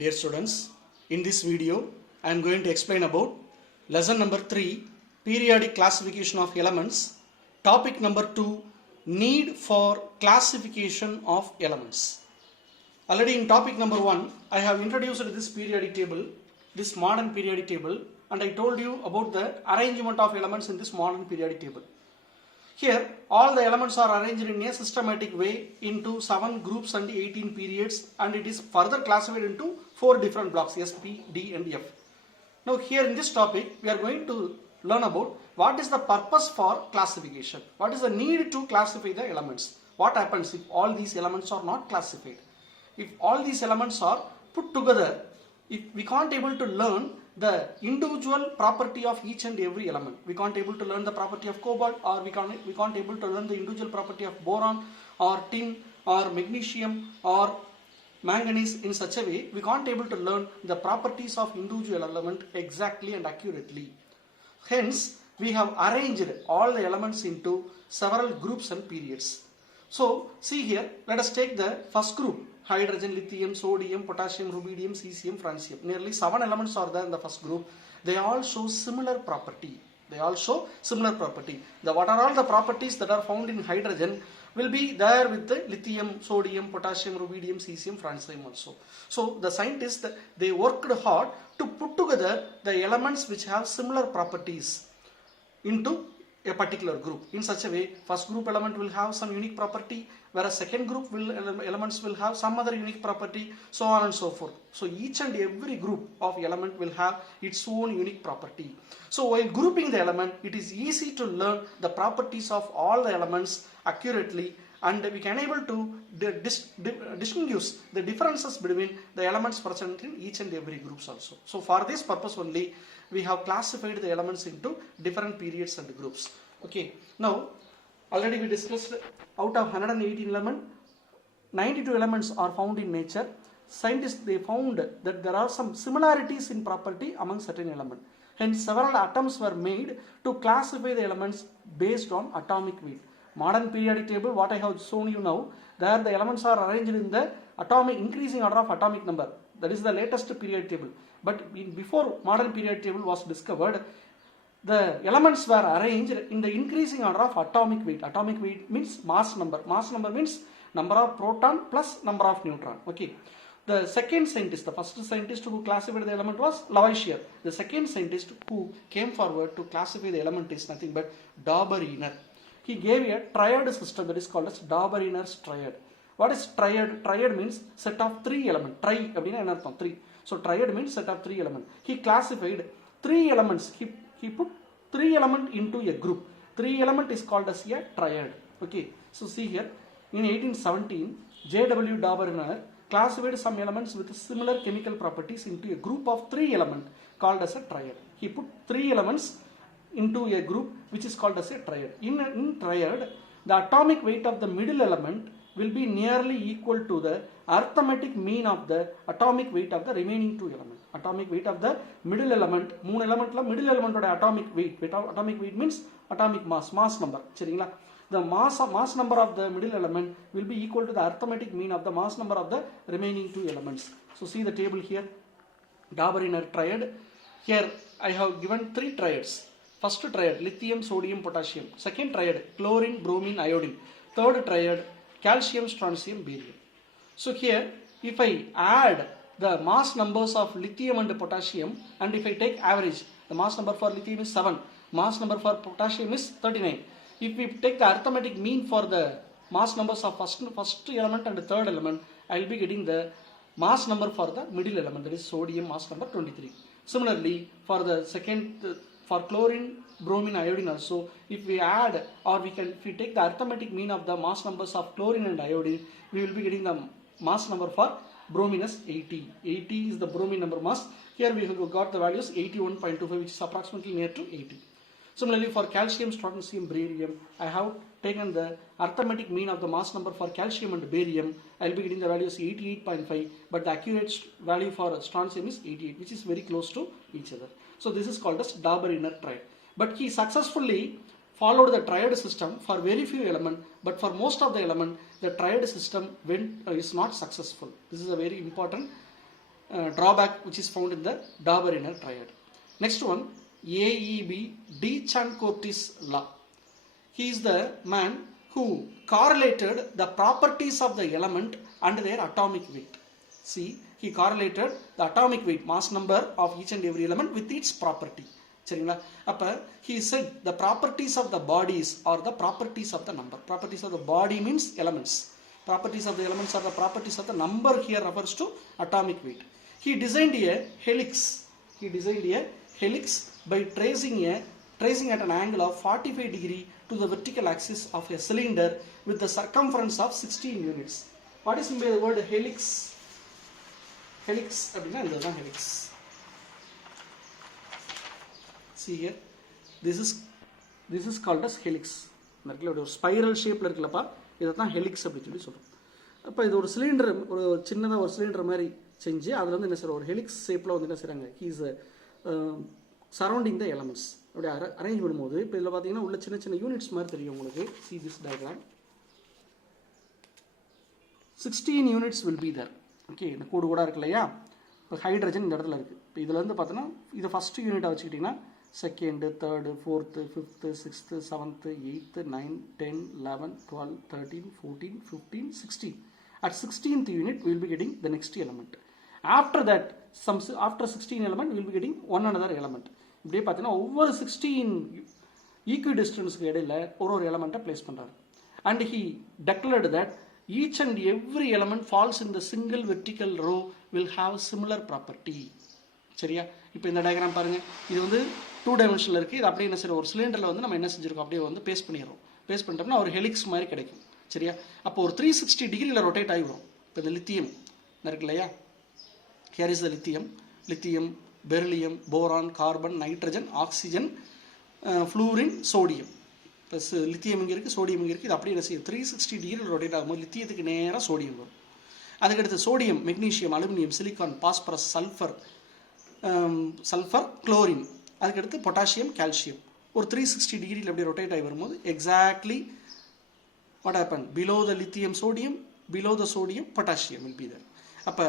Dear students, in this video I am going to explain about lesson number 3, periodic classification of elements, topic number 2, need for classification of elements. Already in topic number 1 I have introduced this periodic table, this modern periodic table, and I told you about the arrangement of elements in this modern periodic table. Here all the elements are arranged in a systematic way into 7 groups and 18 periods, and it is further classified into 4 different blocks S, P, D and F. Now here in this topic we are going to learn about what is the purpose for classification, what is the need to classify the elements, what happens if all these elements are not classified. If all these elements are put together, if we can't able to learn the individual property of each and every element, we can't able to learn the property of cobalt, or we can't able to learn the individual property of boron or tin or magnesium or manganese in such a way, we can't able to learn the properties of individual element exactly and accurately. Hence we have arranged all the elements into several groups and periods. So see here, let us take the first group: hydrogen, lithium, sodium, potassium, rubidium, cesium, francium. Nearly 7 elements are there in the first group. They all show similar property. What are all the properties that are found in hydrogen will be there with the lithium, sodium, potassium, rubidium, cesium, francium also. So the scientists, they worked hard to put together the elements which have similar properties into a particular group. In such a way, first group element will have some unique property, whereas second group elements will have some other unique property, so on and so forth. So each and every group of element will have its own unique property. So while grouping the element, it is easy to learn the properties of all the elements accurately, and we can able to distinguish the differences between the elements present in each and every groups also. So for this purpose only we have classified the elements into different periods and groups. Okay, now already we discussed out of 118 elements, 92 elements are found in nature. Scientists, they found that there are some similarities in property among certain elements. Hence several attempts were made to classify the elements based on atomic weight. Modern periodic table, what I have shown you now, there the elements are arranged in the increasing order of atomic number. That is the latest periodic table. But before modern periodic table was discovered, the elements were arranged in the increasing order of atomic weight. Atomic weight means mass number. Mass number means number of proton plus number of neutron. Okay. The second scientist, the first scientist who classified the element was Lavoisier. The second scientist who came forward to classify the element is nothing but Dauber-Ehner. He gave a triad system that is called as Dauber-Ehner's triad. What is triad? Triad means set of 3 elements. Tri abdina enna artham 3. So triad means set of 3 elements. He classified 3 elements. He put 3 elements into a group. 3 element is called as a triad. Okay. So see here, in 1817, J.W. Dauber-Ehner classified some elements with similar chemical properties into a group of 3 elements called as a triad. He put 3 elements into a group which is called as a triad. In triad, the atomic weight of the middle element will be nearly equal to the arithmetic mean of the atomic weight of the remaining 2 elements. Atomic weight of the middle element, 3 element la middle element oda atomic weight means atomic mass number. Seringla, the mass number of the middle element will be equal to the arithmetic mean of the mass number of the remaining 2 elements. So see the table here, Dauber-Ehner triad. Here I have given 3 triads. First triad, lithium, sodium, potassium. Second triad, chlorine, bromine, iodine. Third triad, calcium, strontium, barium. So here, if I add the mass numbers of lithium and potassium, and if I take average, the mass number for lithium is 7, mass number for potassium is 39. If we take the arithmetic mean for the mass numbers of first element and third element, I will be getting the mass number for the middle element, that is sodium, mass number 23. Similarly, for the for chlorine, bromine, iodine also, if we add or if we take the arithmetic mean of the mass numbers of chlorine and iodine, we will be getting the mass number for bromine as 80. 80 is the bromine number mass. Here we have got the values 81.25, which is approximately near to 80. Similarly, for calcium, strontium, barium, I have taken the arithmetic mean of the mass number for calcium and barium. I will be getting the values 88.5, but the accurate value for strontium is 88, which is very close to each other. So this is called as Dauber-Ehner triad. But he successfully followed the triad system for very few elements, but for most of the elements, the triad system is not successful. This is a very important drawback which is found in the Dauber-Inner triad. Next one, AEB de Chancourtis law. He is the man who correlated the properties of the element and their atomic weight. See, he correlated the atomic weight, mass number of each and every element with its property. He said the properties of the bodies are the properties of the number. Properties of the body means elements. Properties of the elements are the properties of the number. Here refers to atomic weight. He designed a helix. By tracing at an angle of 45 degree to the vertical axis of a cylinder with the circumference of 16 units. What is meant by the word helix? Helix அப்படினா இதுதான் helix. See here, this is called as helix. ஒரு spiral ஷேப்ல இருக்குலப்பா, இதுதான் helix அப்படி சொல்லி சொல்றோம். அப்ப இது ஒரு சிலிண்டர், ஒரு சின்னதா ஒரு சிலிண்டர் மாதிரி செஞ்சு அதுல வந்து என்ன செய்றாங்க, ஒரு helix ஷேப்ல வந்து என்ன செய்றாங்க, he is surrounding the elements அப்படி அரேஞ்ச் பண்ணும்போது இப்போ இதில் பார்த்தீங்கன்னா உள்ள சின்ன சின்ன யூனிட்ஸ் மாதிரி தெரியும் உங்களுக்கு. see this diagram, 16 units will be there. Okay, இந்த கோடு கூட இருக்கு இல்லையா. இப்போ ஹைட்ரஜன் இந்த இடத்துல இருக்குது. இப்போ இதில் வந்து பார்த்தோன்னா இதை ஃபஸ்ட்டு யூனிட்டாக வச்சுக்கிட்டிங்கன்னா second, third, fourth, fifth, sixth, seventh, eighth, 9, 10, 11, 12, 13, 14, 15, 16. At 16th unit we will be getting the next element. After that, after 16 element we will be getting one another element. இப்படியே பார்த்தீங்கன்னா ஒவ்வொரு 16 ஈக்குவிடிஸ்டன்ஸ்க்கு இடையில ஒரு எலமெண்ட்டை பிளேஸ் பண்ணுறாரு. And he declared that each and every element falls in the single vertical row will have similar property. சரியா? இப்போ இந்த டயக்ராம் பாருங்க, இது வந்து 2 டைமென்ஷனில் இருக்குது. இது அப்படியே என்ன செய்யறோம், ஒரு சிலிண்டரில் வந்து நம்ம என்ன செஞ்சிருக்கோம், அப்படியே வந்து பேஸ்ட் பண்ணிடுறோம். பேஸ்ட் பண்ணிட்டோம்னா ஒரு ஹெலிக்ஸ் மாதிரி கிடைக்கும். சரியா? அப்போ ஒரு 360 டிகிரியில் ரொட்டேட் ஆகிடும். இப்போ இந்த லித்தியம் இருக்கு இல்லையா, here is the lithium, beryllium, boron, carbon, nitrogen, oxygen, fluorine, sodium. Plus lithium இங்கே இருக்குது, சோடியம் இங்கே இருக்குது. இது அப்படியே என்ன செய்யும், 360 டிகிரியில் ரொட்டேட் ஆகும்போது லித்தியத்துக்கு நேராக சோடியம் வரும். அதுக்கடுத்து sodium, magnesium, aluminium, silicon, phosphorus, sulphur, chlorine. அதுக்கடுத்து பொட்டாசியம், கால்சியம். ஒரு 360 டிகிரியில் அப்படியே ரொட்டேட் ஆகி வரும்போது exactly what happen, below the lithium sodium, below the sodium potassium will be there. அப்போ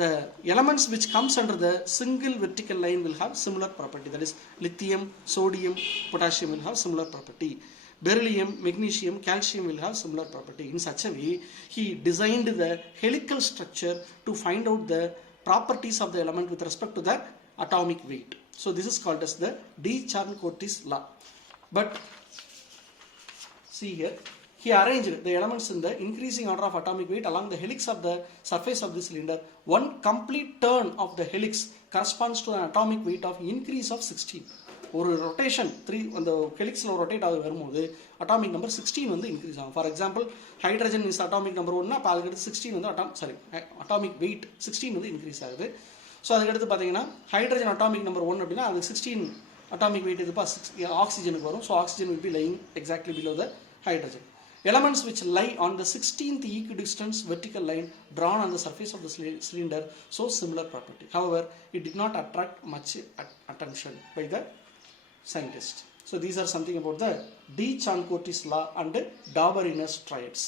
the elements which comes under the single vertical line will have similar property. That is lithium, sodium, potassium will have similar property. Beryllium, magnesium, calcium will have similar property. In such a way, he designed the helical structure to find out the properties of the element with respect to the atomic weight. So this is called as the de Chancourtis law. But see here, he arranged the elements in the increasing order of atomic weight along the helix of the surface of the cylinder. One complete turn of the helix corresponds to an atomic weight of increase of 16. ஒரு rotation அந்த ஹெலிக்ஸில் rotate ஆகுது வரும்போது atomic number 16 வந்து increase ஆகும். For example hydrogen is atomic number 1, அப்போ அதுக்கடுத்து 16 வந்து atomic wait 16 வந்து இன்க்ரீஸ் ஆகுது. ஸோ அதுக்கடுத்து பார்த்தீங்கன்னா ஹைட்ரஜன் அட்டாமிக் நம்பர் 1 அப்படின்னா அது 16 அட்டாமிக் வெயிட் இதுப்பா ஆக்சிஜனுக்கு வரும். So oxygen will be lying exactly below the hydrogen. Elements which lie on the 16th equidistance vertical line drawn on the surface of the cylinder show similar property. However, it did not attract much attention by the scientists. So these are something about the de Chancourtis law and Dauber-Inner triads.